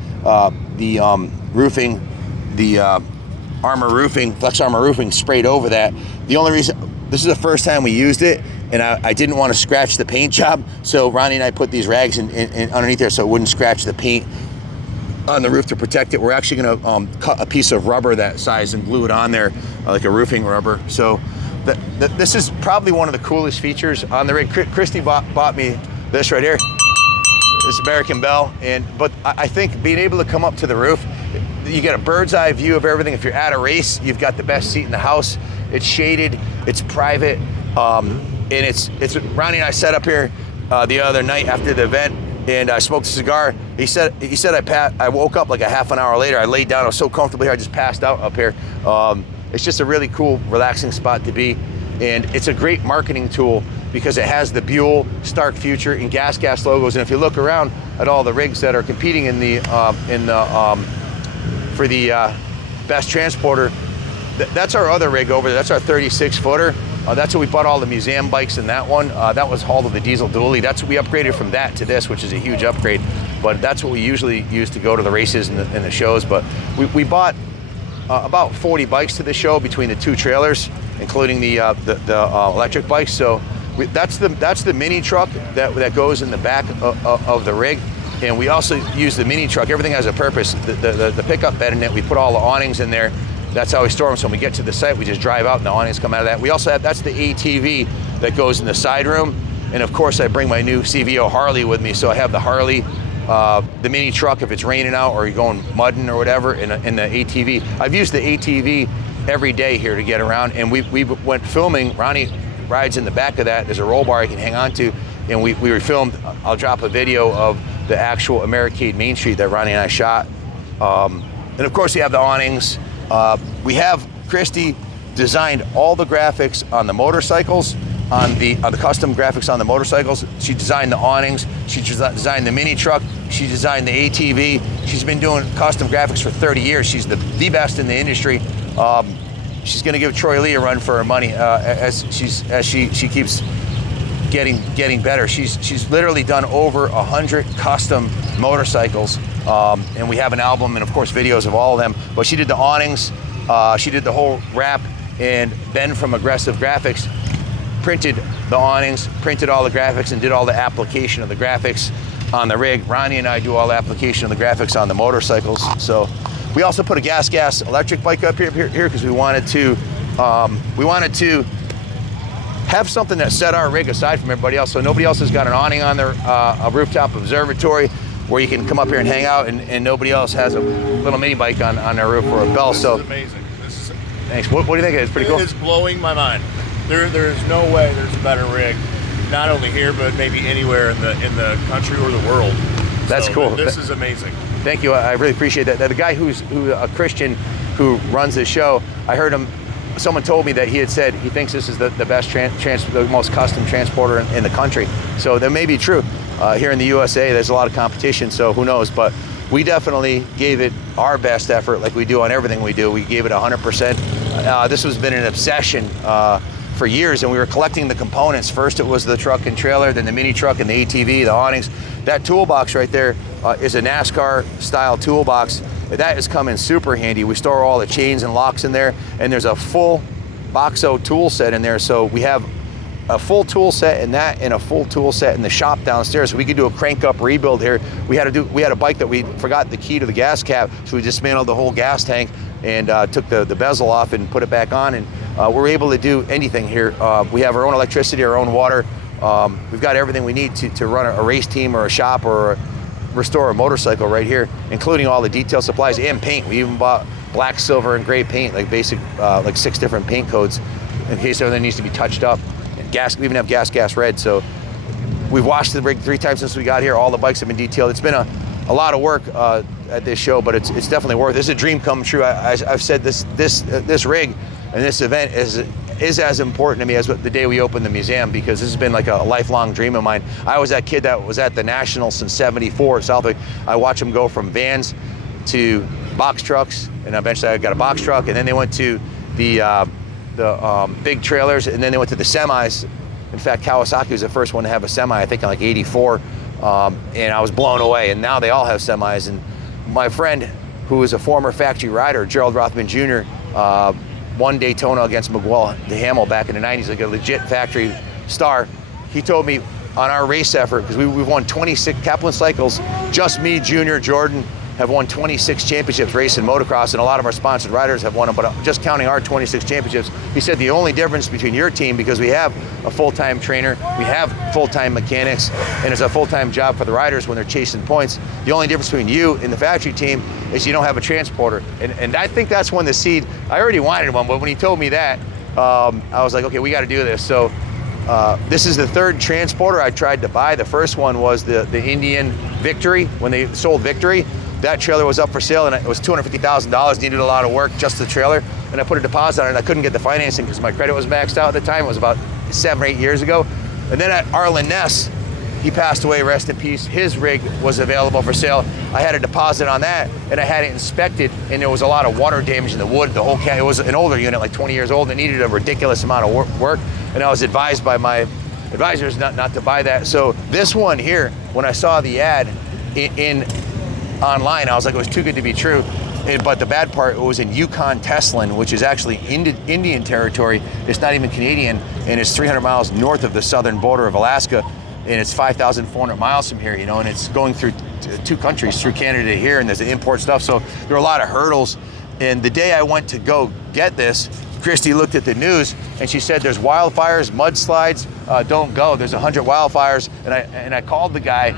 roofing, armor roofing, Flex Armor roofing sprayed over that. The only reason, this is the first time we used it, and I didn't want to scratch the paint job, so Ronnie and I put these rags in underneath there so it wouldn't scratch the paint on the roof to protect it. We're actually going to cut a piece of rubber that size and glue it on there, like a roofing rubber. So this is probably one of the coolest features on the rig. Christy bought me this right here, this American Bell, but I think being able to come up to the roof, you get a bird's eye view of everything. If you're at a race, you've got the best seat in the house. It's shaded, it's private, and it's Ronnie and I sat up here the other night after the event, and I smoked a cigar. He said I woke up like a half an hour later. I laid down, I was so comfortable here, I just passed out up here. It's just a really cool, relaxing spot to be, and it's a great marketing tool because it has the Buell, Stark Future, and Gas logos. And if you look around at all the rigs that are competing for the best transporter, that's our other rig over there. That's our 36 footer. That's what we bought all the museum bikes in that one. That was hauled with the diesel dually. That's what we upgraded from that to this, which is a huge upgrade. But that's what we usually use to go to the races and the shows. But we bought about 40 bikes to the show between the 2 trailers, including the electric bikes. So that's the mini truck that goes in the back of the rig. And we also use the mini truck. Everything has a purpose. The pickup bed in it, we put all the awnings in there. That's how we store them. So when we get to the site, we just drive out and the awnings come out of that. We also have, that's the ATV that goes in the side room. And of course I bring my new CVO Harley with me. So I have the Harley, the mini truck if it's raining out or you're going mudding or whatever, and the ATV. I've used the ATV every day here to get around, and we went filming. Ronnie rides in the back of that. There's a roll bar I can hang on to. And we were filmed. I'll drop a video of the actual Americade Main Street that Ronnie and I shot. And of course you have the awnings. We have Christy designed all the graphics on the motorcycles, on the custom graphics on the motorcycles. She designed the awnings. She designed the mini truck. She designed the ATV. She's been doing custom graphics for 30 years. She's the best in the industry. she's going to give Troy Lee a run for her money as she keeps getting better. She's literally done over 100 custom motorcycles, and we have an album and of course videos of all of them. But she did the awnings, she did the whole wrap, and Ben from Aggressive Graphics printed the awnings, printed all the graphics, and did all the application of the graphics on the rig. Ronnie and I do all the application of the graphics on the motorcycles. So we also put a gas electric bike up here because we wanted to have something that set our rig aside from everybody else. So nobody else has got an awning on their a rooftop observatory where you can come up here and hang out, and nobody else has a little mini bike on their roof or a bell. This is amazing. Thanks. What do you think? It's pretty cool. It's blowing my mind. There's no way there's a better rig, not only here but maybe anywhere in the country or the world. That's cool. This is amazing. Thank you. I really appreciate that. The guy who's a Christian who runs this show, I heard him. Someone told me that he had said he thinks this is the best the most custom transporter in the country. So that may be true. Here in the USA, there's a lot of competition, so who knows? But we definitely gave it our best effort, like we do on everything we do. We gave it 100%. This has been an obsession for years, and we were collecting the components. First it was the truck and trailer, then the mini truck and the ATV, the awnings. That toolbox right there is a NASCAR style toolbox. That has come in super handy. We store all the chains and locks in there, and there's a full Boxo tool set in there. So we have a full tool set in that and a full tool set in the shop downstairs. So we could do a crank up rebuild here. We had a bike that we forgot the key to the gas cap, so we dismantled the whole gas tank and took the bezel off and put it back on, and we're able to do anything here. We have our own electricity, our own water. We've got everything we need to run a race team or a shop or restore a motorcycle right here, including all the detail supplies and paint. We even bought black, silver, and gray paint, like basic, like 6 different paint codes in case everything needs to be touched up. And gas, we even have gas red. So we've washed the rig 3 times since we got here. All the bikes have been detailed. It's been a lot of work at this show, but it's definitely worth it. This is a dream come true. I've said this rig and this event is as important to me as the day we opened the museum, because this has been like a lifelong dream of mine. I was that kid that was at the National since '74 at Southwick. I watched them go from vans to box trucks, and eventually I got a box truck, and then they went to the big trailers, and then they went to the semis. In fact, Kawasaki was the first one to have a semi, I think in like '84, and I was blown away. And now they all have semis. And my friend, who is a former factory rider, Gerald Rothman Jr., won Daytona against Miguel DeHamel back in the 90s, like a legit factory star. He told me on our race effort, because we've won 26, Kaplan Cycles, just me, Junior, Jordan, have won 26 championships racing motocross, and a lot of our sponsored riders have won them, but just counting our 26 championships, he said the only difference between your team, because we have a full-time trainer, we have full-time mechanics, and it's a full-time job for the riders when they're chasing points, the only difference between you and the factory team is you don't have a transporter. And I think that's when the seed, I already wanted one, but when he told me that, I was like, okay, we got to do this. So this is the 3rd transporter I tried to buy. The first one was the Indian Victory, when they sold Victory. That trailer was up for sale, and it was $250,000, needed a lot of work, just the trailer. And I put a deposit on it, and I couldn't get the financing because my credit was maxed out at the time. It was about 7 or 8 years ago. And then at Arlen Ness, he passed away, rest in peace. His rig was available for sale. I had a deposit on that, and I had it inspected, and there was a lot of water damage in the wood. The whole it was an older unit, like 20 years old, and it needed a ridiculous amount of work. And I was advised by my advisors not to buy that. So this one here, when I saw the ad in online, I was like, it was too good to be true. But the bad part, it was in Yukon Teslin, which is actually Indian territory. It's not even Canadian, and it's 300 miles north of the southern border of Alaska, and it's 5,400 miles from here, and it's going through 2 countries, through Canada to here, and there's the import stuff, so there are a lot of hurdles. And the day I went to go get this, Christy looked at the news, and she said there's wildfires, mudslides, don't go. There's 100 wildfires, and I called the guy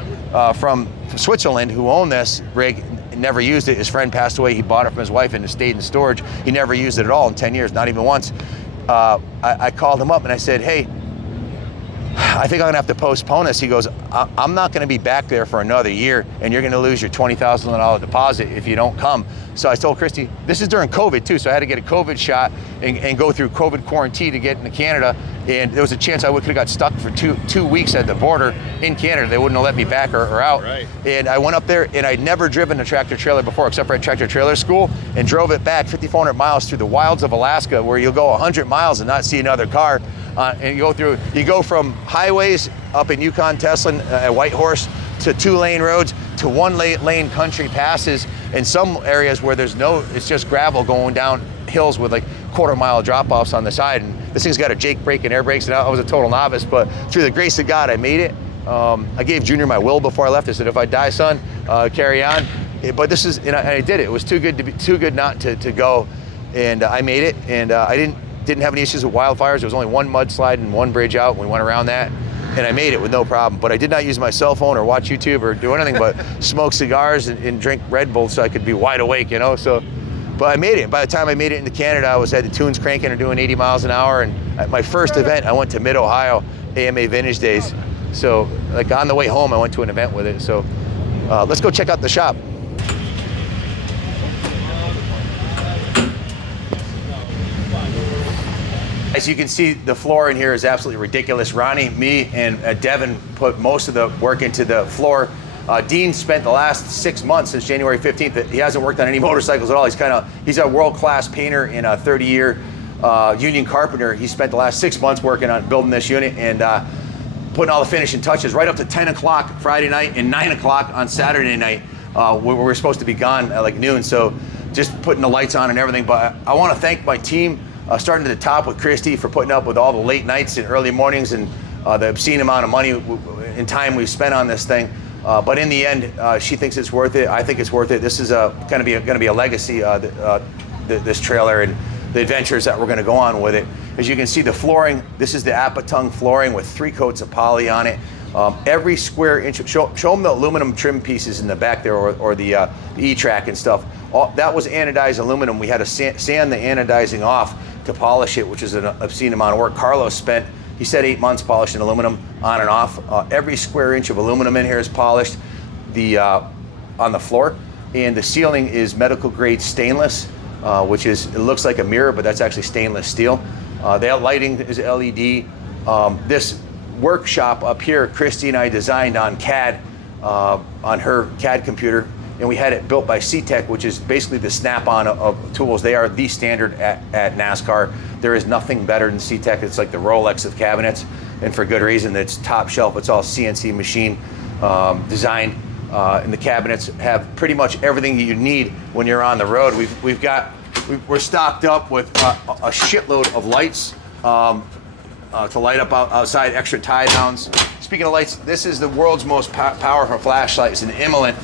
from Switzerland who owned this rig, never used it. His friend passed away. He bought it from his wife and it stayed in storage. He never used it at all in 10 years, not even once. I called him up and I said, hey, I think I'm gonna have to postpone this. He goes, I'm not gonna be back there for another year, and you're gonna lose your $20,000 deposit if you don't come. So I told Christy, this is during COVID too, so I had to get a COVID shot and go through COVID quarantine to get into Canada. And there was a chance I could have got stuck for two weeks at the border in Canada. They wouldn't have let me back or out. Right. And I went up there, and I'd never driven a tractor trailer before, except for at tractor trailer school, and drove it back 5,400 miles through the wilds of Alaska, where you'll go 100 miles and not see another car. And you go from highways up in Yukon, Teslin, at Whitehorse, to 2-lane roads, to 1-lane country passes, and some areas where it's just gravel going down hills with like quarter-mile drop-offs on the side. And this thing's got a Jake brake and air brakes, and I was a total novice, but through the grace of God, I made it. I gave Junior my will before I left. I said, if I die, son, carry on. But this is, and I did it. It was too good not to go, and I made it. And I didn't have any issues with wildfires. There was only one mudslide and one bridge out, and we went around that, and I made it with no problem. But I did not use my cell phone or watch YouTube or do anything but smoke cigars and drink Red Bull so I could be wide awake, you know. So, but I made it. By the time I made it into Canada, I had the tunes cranking and doing 80 miles an hour. And at my first event, I went to Mid-Ohio, AMA Vintage Days. So, like on the way home, I went to an event with it. So, let's go check out the shop. As you can see, the floor in here is absolutely ridiculous. Ronnie, me, and Devin put most of the work into the floor. Dean spent the last 6 months since January 15th. He hasn't worked on any motorcycles at all. He's a world-class painter and a 30-year union carpenter. He spent the last 6 months working on building this unit and putting all the finishing touches right up to 10 o'clock Friday night and 9 o'clock on Saturday night. We're supposed to be gone at like noon, so just putting the lights on and everything. But I want to thank my team, starting at the top with Christy for putting up with all the late nights and early mornings and the obscene amount of money and time we've spent on this thing. But in the end, she thinks it's worth it. I think it's worth it. This is going to be a legacy, this trailer and the adventures that we're going to go on with it. As you can see, the flooring, this is the Apatung flooring with 3 coats of poly on it. Every square inch, show them the aluminum trim pieces in the back there, or the E-track and stuff. That was anodized aluminum. We had to sand the anodizing off to polish it, which is an obscene amount of work. Carlos spent, he said, 8 months polishing aluminum on and off. Every square inch of aluminum in here is polished on the floor. And the ceiling is medical grade stainless, which it looks like a mirror, but that's actually stainless steel. The lighting is LED. This workshop up here, Christy and I designed on CAD, on her CAD computer, and we had it built by C-Tech, which is basically the snap-on of tools. They are the standard at NASCAR. There is nothing better than C-Tech. It's like the Rolex of cabinets, and for good reason. It's top shelf. It's all CNC machine designed, and the cabinets have pretty much everything you need when you're on the road. We're stocked up with a shitload of lights to light up outside, extra tie downs. Speaking of lights, this is the world's most powerful flashlight. It's an Immolent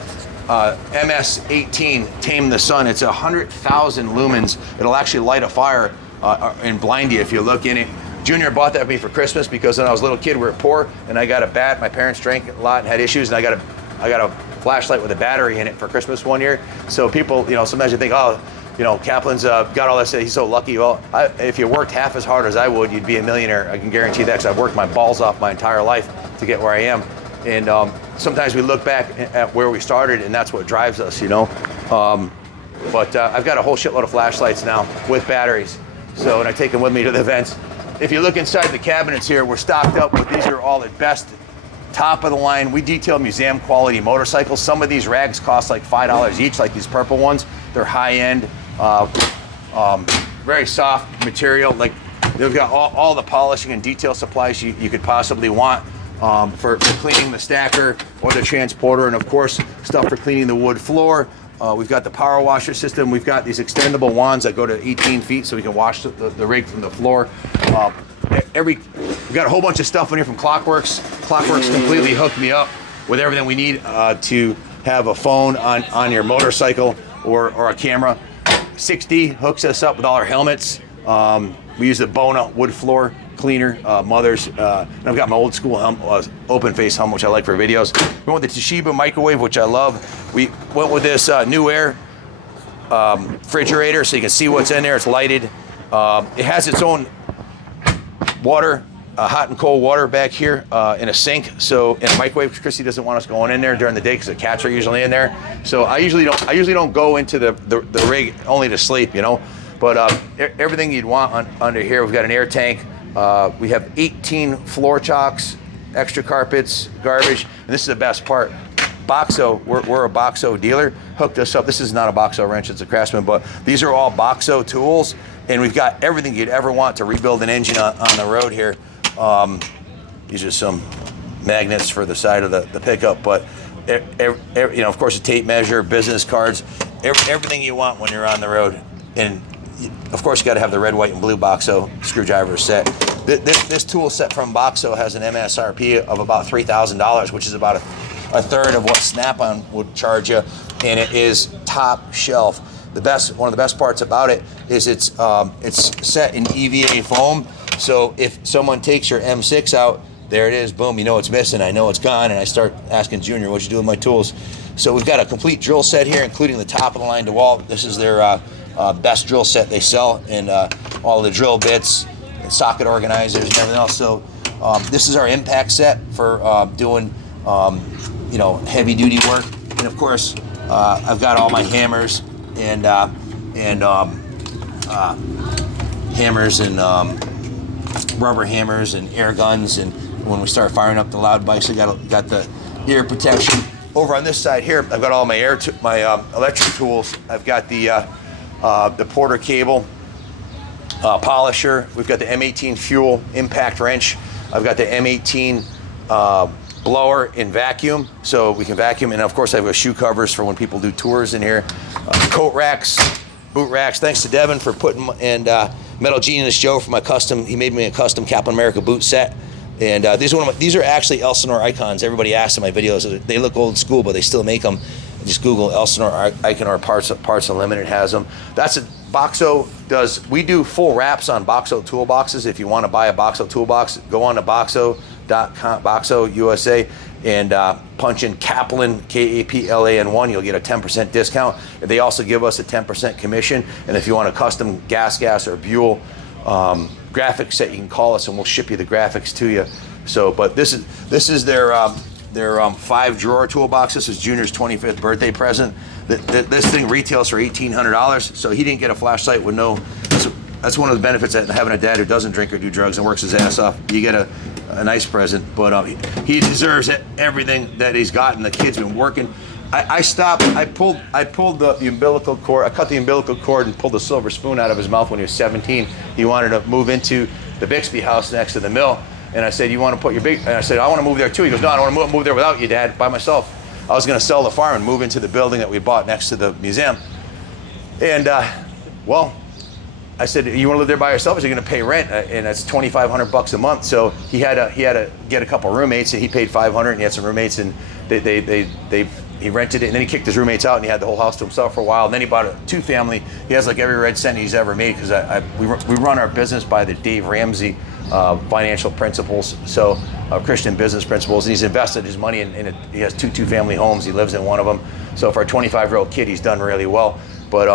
MS-18 Tame the Sun. It's 100,000 lumens. It'll actually light a fire and blind you if you look in it. Junior bought that for me for Christmas because when I was a little kid, we were poor, and I got a bat. My parents drank a lot and had issues, and I got a flashlight with a battery in it for Christmas one year. So people, sometimes you think, oh, Kaplan's got all this, he's so lucky. Well, if you worked half as hard as I would, you'd be a millionaire. I can guarantee that, because I've worked my balls off my entire life to get where I am. And sometimes we look back at where we started, and that's what drives us, But I've got a whole shitload of flashlights now with batteries. So, and I take them with me to the events. If you look inside the cabinets here, we're stocked up with, these are all the best, top of the line. We detail museum quality motorcycles. Some of these rags cost like $5 each, like these purple ones. They're high end, very soft material. Like, they've got all the polishing and detail supplies you could possibly want for cleaning the stacker or the transporter, and of course, stuff for cleaning the wood floor. We've got the power washer system. We've got these extendable wands that go to 18 feet so we can wash the rig from the floor. We've got a whole bunch of stuff in here from Clockworks. Clockworks completely hooked me up with everything we need to have a phone on your motorcycle or a camera. 6D hooks us up with all our helmets. We use the Bona wood floor cleaner, Mothers. And I've got my old school open face helmet, which I like for videos. We went with the Toshiba microwave, which I love. We went with this New Air refrigerator, so you can see what's in there. It's lighted. It has its own water hot and cold water back here in a sink, so in a microwave. Christy doesn't want us going in there during the day because the cats are usually in there. So I usually don't go into the rig only to sleep, you know. But everything you'd want under here. We've got an air tank. We have 18 floor chocks, extra carpets, garbage, and this is the best part. Boxo, we're a Boxo dealer, hooked us up. This is not a Boxo wrench, it's a Craftsman, but these are all Boxo tools, and we've got everything you'd ever want to rebuild an engine on the road here. These are some magnets for the side of the pickup, but you know, of course, a tape measure, business cards, everything you want when you're on the road. And of course, you got to have the red, white, and blue Boxo screwdriver set. This tool set from Boxo has an MSRP of about $3,000, which is about a third of what Snap-on would charge you, and it is top shelf. One of the best parts about it is it's set in EVA foam. So if someone takes your M6 out, there it is, boom, you know it's missing, I know it's gone, and I start asking Junior, what'd you do with my tools? So we've got a complete drill set here, including the top of the line DeWalt. This is their best drill set they sell, and all the drill bits, and socket organizers, and everything else. So this is our impact set for doing you know, heavy duty work. And of course, I've got all my hammers and hammers and rubber hammers and air guns, and when we start firing up the loud bikes, I got the ear protection. Over on this side here, I've got all my electric tools. I've got the Porter cable polisher. We've got the M18 fuel impact wrench. I've got the M18 blower in vacuum, so we can vacuum. And of course, I've got shoe covers for when people do tours in here. Coat racks, boot racks. Thanks to Devin for putting, and Metal Genius Joe for my custom. He made me a custom Kaplan America boot set. And these are actually Elsinore Icons. Everybody asks in my videos. They look old school, but they still make them. Just Google Elsinore Icon Parts Unlimited has them. That's a Boxo does. We do full wraps on Boxo toolboxes. If you want to buy a Boxo toolbox, go on to Boxo.com, Boxo USA, and punch in Kaplan, Kaplan1. You'll get a 10% discount. They also give us a 10% commission. And if you want a custom gas or Buell graphics set, you can call us and we'll ship you the graphics to you. So, but this is their 5-drawer toolbox. This is Junior's 25th birthday present. This thing retails for $1,800. So he didn't get a flashlight with no. That's one of the benefits of having a dad who doesn't drink or do drugs and works his ass off. You get a nice present, but he deserves everything that he's gotten. The kid's been working. I stopped. I pulled the umbilical cord. I cut the umbilical cord and pulled the silver spoon out of his mouth when he was 17. He wanted to move into the Bixby house next to the mill, and I said, "You want to put your big?" And I said, "I want to move there too." He goes, "No, I don't want to move there without you, Dad. By myself." I was going to sell the farm and move into the building that we bought next to the museum, and well, I said, "You want to live there by yourself? Or are you going to pay rent?" And that's $2,500 a month. So he had to get a couple roommates, and he paid $500, and he had some roommates, and he rented it, and then he kicked his roommates out, and he had the whole house to himself for a while. And then he bought a 2-family. He has like every red cent he's ever made, because we run our business by the Dave Ramsey financial principles, so Christian business principles, and he's invested his money in it. He has 2-family homes. He lives in one of them. So for a 25-year-old kid, he's done really well. But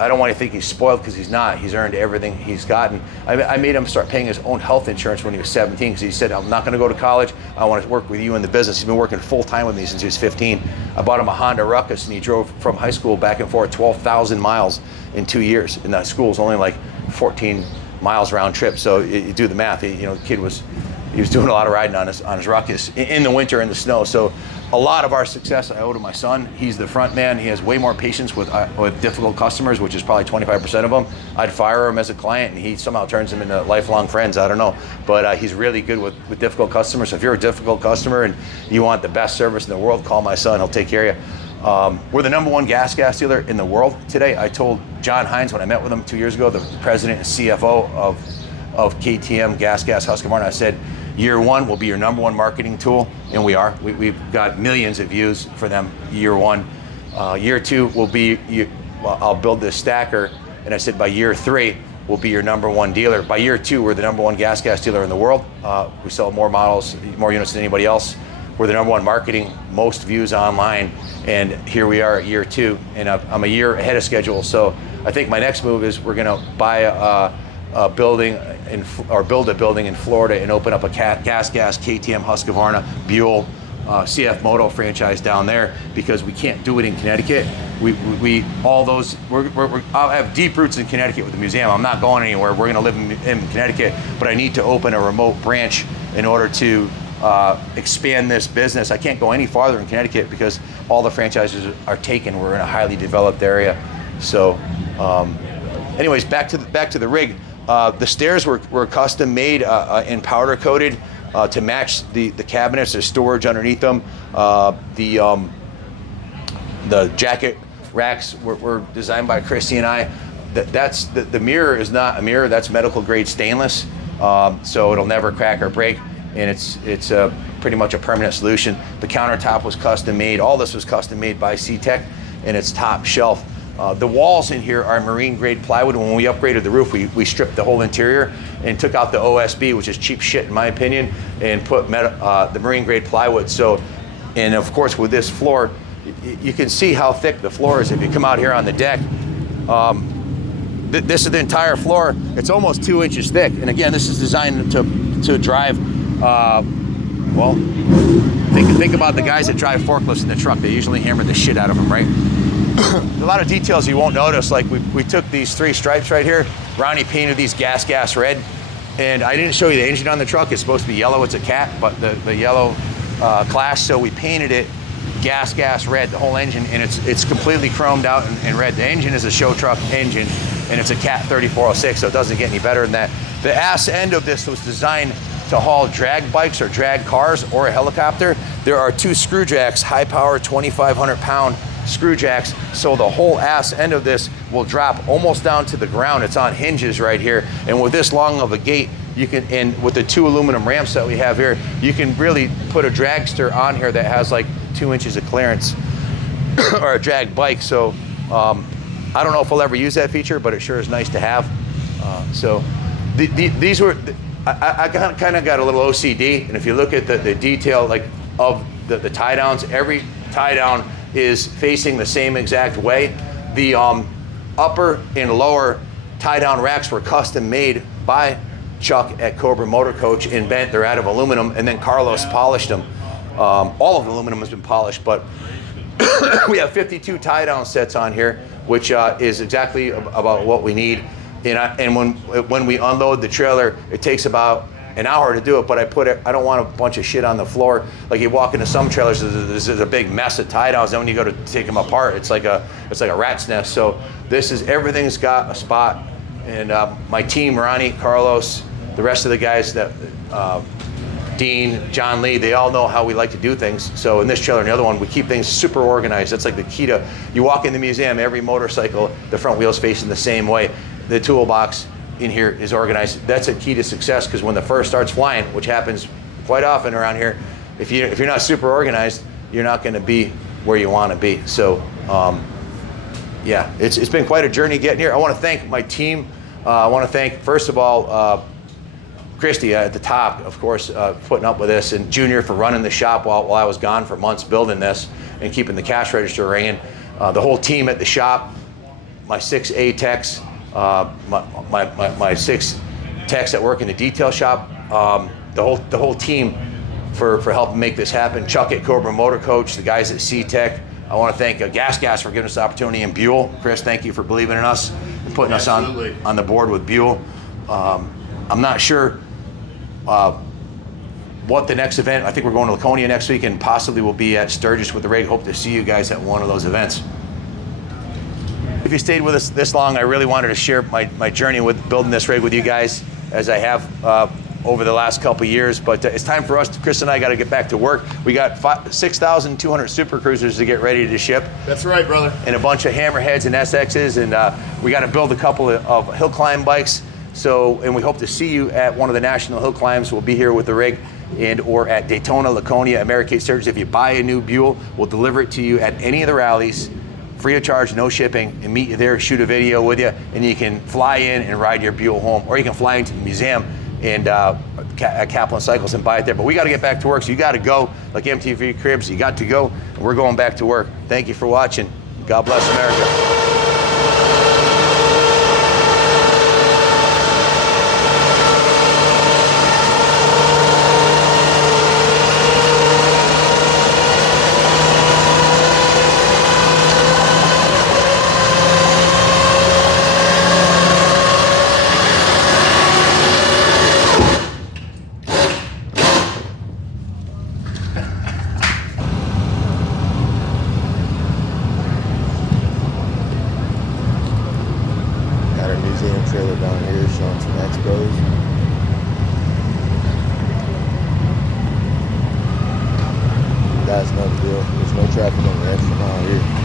I don't want to think he's spoiled, because he's not. He's earned everything he's gotten. I made him start paying his own health insurance when he was 17, because he said, "I'm not going to go to college. I want to work with you in the business." He's been working full-time with me since he was 15. I bought him a Honda Ruckus, and he drove from high school back and forth 12,000 miles in 2 years. And that school was only like 14 miles round trip. So you do the math. The kid was doing a lot of riding on his Ruckus in the winter in the snow. So a lot of our success I owe to my son. He's the front man. He has way more patience with difficult customers, which is probably 25% of them. I'd fire him as a client, and he somehow turns them into lifelong friends. I don't know, but he's really good with difficult customers. So if you're a difficult customer and you want the best service in the world, call my son. He'll take care of you. We're the #1 gas dealer in the world today. I told John Hines when I met with him 2 years ago, the president and CFO of KTM Gas Husqvarna, I said, year 1 will be your #1 marketing tool, and we are. We've got millions of views for them year 1. Year 2 will be, I'll build this stacker, and I said by year 3 we'll be your #1 dealer. By year 2, we're the #1 gas dealer in the world. We sell more models, more units than anybody else. We're the #1 marketing, most views online, and here we are at year 2, and I'm a year ahead of schedule. So I think my next move is we're going to buy building build a building in Florida and open up a gas, KTM, Husqvarna, Buell, CF Moto franchise down there, because we can't do it in Connecticut. I'll have deep roots in Connecticut with the museum. I'm not going anywhere. We're going to live in Connecticut, but I need to open a remote branch in order to expand this business. I can't go any farther in Connecticut because all the franchises are taken. We're in a highly developed area. So, anyways, back to the rig. The stairs were custom made and powder coated to match the cabinets. There's storage underneath them. The jacket racks were designed by Christy and I. The mirror is not a mirror. That's medical grade stainless, so it'll never crack or break, and it's pretty much a permanent solution. The countertop was custom made. All this was custom made by C-Tech, and it's top shelf. The walls in here are marine grade plywood. When we upgraded the roof, we stripped the whole interior and took out the OSB, which is cheap shit in my opinion, and put the marine grade plywood. So, and of course with this floor, you can see how thick the floor is if you come out here on the deck. This is the entire floor. It's almost 2 inches thick. And again, this is designed to drive, well, think about the guys that drive forklifts in the truck. They usually hammer the shit out of them, right? A lot of details you won't notice, like we took these 3 stripes right here. Ronnie painted these gas red. And I didn't show you the engine on the truck. It's supposed to be yellow, it's a cat, but the yellow clash, so we painted it gas red, the whole engine, and it's completely chromed out and red. The engine is a show truck engine, and it's a Cat 3406, so it doesn't get any better than that. The ass end of this was designed to haul drag bikes or drag cars or a helicopter. There are 2 screw jacks, high power 2,500 pound screw jacks, so the whole ass end of this will drop almost down to the ground. It's on hinges right here, and with this long of a gate, you can, and with the 2 aluminum ramps that we have here, you can really put a dragster on here that has like 2 inches of clearance or a drag bike. So I don't know if we'll ever use that feature, but it sure is nice to have. So these were, I kind of got a little OCD, and if you look at the detail like of the tie downs, every tie down is facing the same exact way. The upper and lower tie down racks were custom made by Chuck at Cobra Motor Coach and bent. They're out of aluminum, and then Carlos polished them. All of the aluminum has been polished, but we have 52 tie down sets on here, which is exactly about what we need. And when we unload the trailer, it takes about an hour to do it, but I don't want a bunch of shit on the floor. Like you walk into some trailers, there's a big mess of tie downs, and when you go to take them apart, it's like a rat's nest. So everything's got a spot, and my team, Ronnie, Carlos, the rest of the guys that Dean, John Lee, they all know how we like to do things. So in this trailer and the other one, we keep things super organized. That's like the key to, you walk in the museum, every motorcycle, the front wheel's facing the same way. The toolbox in here is organized. That's a key to success, because when the first starts flying, which happens quite often around here, if you're not super organized, you're not gonna be where you wanna be. So yeah, it's been quite a journey getting here. I wanna thank my team. I wanna thank, first of all, Christy at the top, of course, putting up with this, and Junior for running the shop while I was gone for months building this and keeping the cash register ringing. The whole team at the shop, my 6 A techs, my 6 techs that work in the detail shop, the whole team for helping make this happen. Chuck at Cobra Motor Coach, the guys at C-Tech. I want to thank Gas for giving us the opportunity, and Buell. Chris, thank you for believing in us and putting us on the board with Buell. I'm not sure what the next event, I think we're going to Laconia next week, and possibly we'll be at Sturgis with the rig. Hope to see you guys at one of those events. If you stayed with us this long, I really wanted to share my journey with building this rig with you guys, as I have over the last couple of years. But it's time for us, Chris and I got to get back to work. We got 6,200 Super Cruisers to get ready to ship. That's right, brother. And a bunch of Hammerheads and SXs, and we got to build a couple of hill climb bikes. So, and we hope to see you at one of the national hill climbs. We'll be here with the rig, and or at Daytona, Laconia, American Sturgis. If you buy a new Buell, we'll deliver it to you at any of the rallies, free of charge, no shipping, and meet you there, shoot a video with you, and you can fly in and ride your Buell home, or you can fly into the museum and at Kaplan Cycles and buy it there. But we got to get back to work, so you got to go, like MTV Cribs, you got to go, and we're going back to work. Thank you for watching. God bless America. closed. That's no deal. There's no traffic on the extra mile here.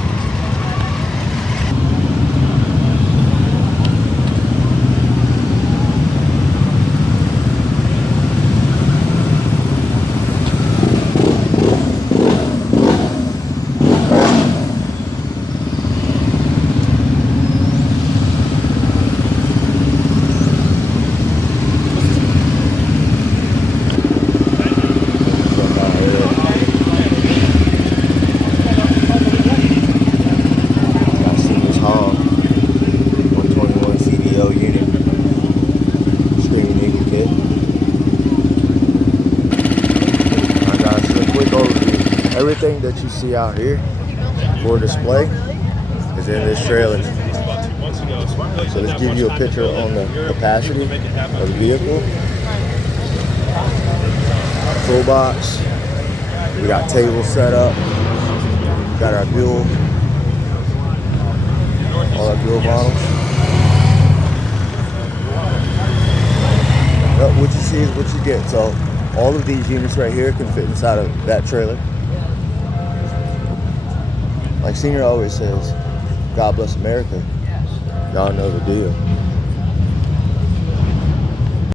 Everything that you see out here for display is in this trailer. So let's give you a picture on the capacity of the vehicle. Toolbox. We got tables set up. We got our fuel. All our fuel bottles. But what you see is what you get. So all of these units right here can fit inside of that trailer. Like Senior always says, God bless America. Y'all know the deal.